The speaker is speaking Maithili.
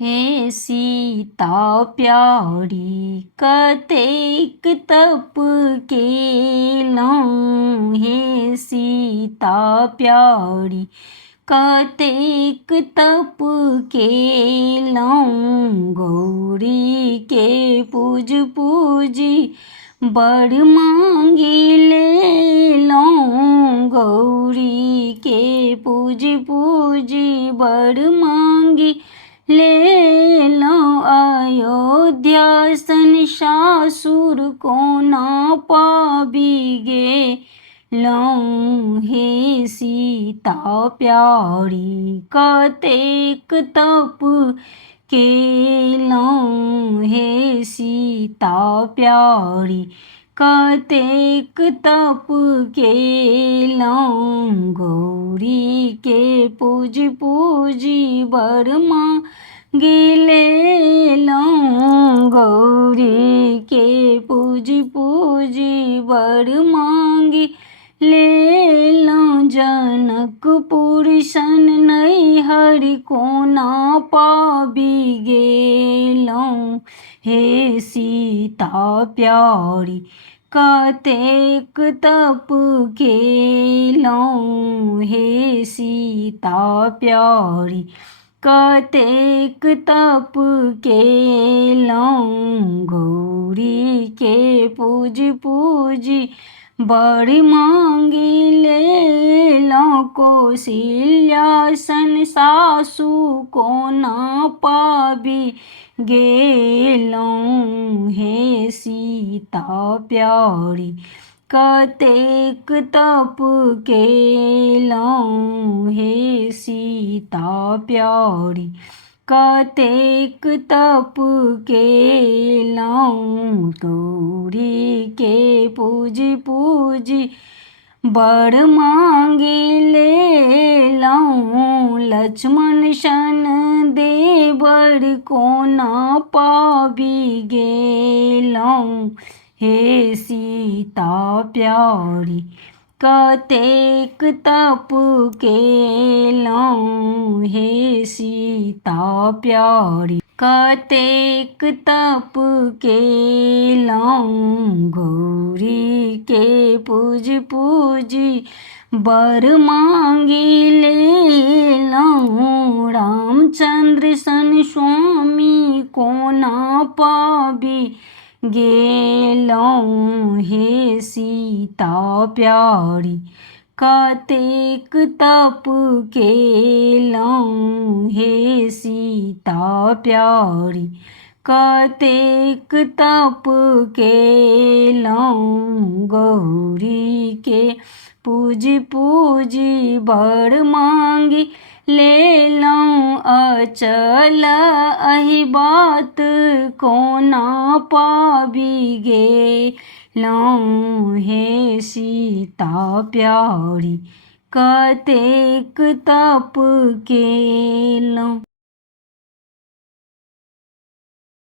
हे सीता प्यारी कतेक तप केलहुँ। हे सीता प्यारी कतेक तप केलहुँ। गौरी के पूज पूजी बड़ मांगी लेलहुँ। गौरी के पूज पूजी बड़ मांगी लेलहुँ। अयोध्या सन सासुर कोना पाबि गेलहुँ। हे सीता प्यारी कतेक तप केलहुँ। हे सीता प्यारी कतेक तप केलहुँ। गौरी के पूज पूजी बड़ मांगी लेलहुँ। गौरी के पूज पूजी बड़ मांगी लेलहुँ। जनकपुर सन नैहर कोना पाबि गेलहुँ। हे सीता प्यारी कतेक तप केलहुँ। हे सीता प्यारी कतेक तप केलहुँ। गौरी के पूज पूजी बड़ मांगी लेलहुँ। कौशल्या सन सासु कोना पाबि गेलहुँ। हे सीता प्यारी कतेक तप केलहुँ। हे सीता प्यारी कतेक तप केलहुँ। गौरी के पूज पूजी बड़ मांगी लेलहुँ। लक्ष्मण सन देवर कोना पाबि गेलहुँ। हे सीता प्यारी कतेक तप केलहुँ। हे सीता प्यारी कतेक तप केलहुँ। गौरी के पूज पूजी बड़ मांगी लेलहुँ। रामचंद्र सन स्वामी कोना पाबि गेलहुँ। हे सीता प्यारी कतेक तप केलहुँ। हे सीता प्यारी कतेक तप केलहुँ। गौरी के पूज पूजी बड़ मांगी लेलहुँ। अचल एहि बात कोना पाबि गेलहुँ। हे सीता प्यारी कतेक तप केलहुँ।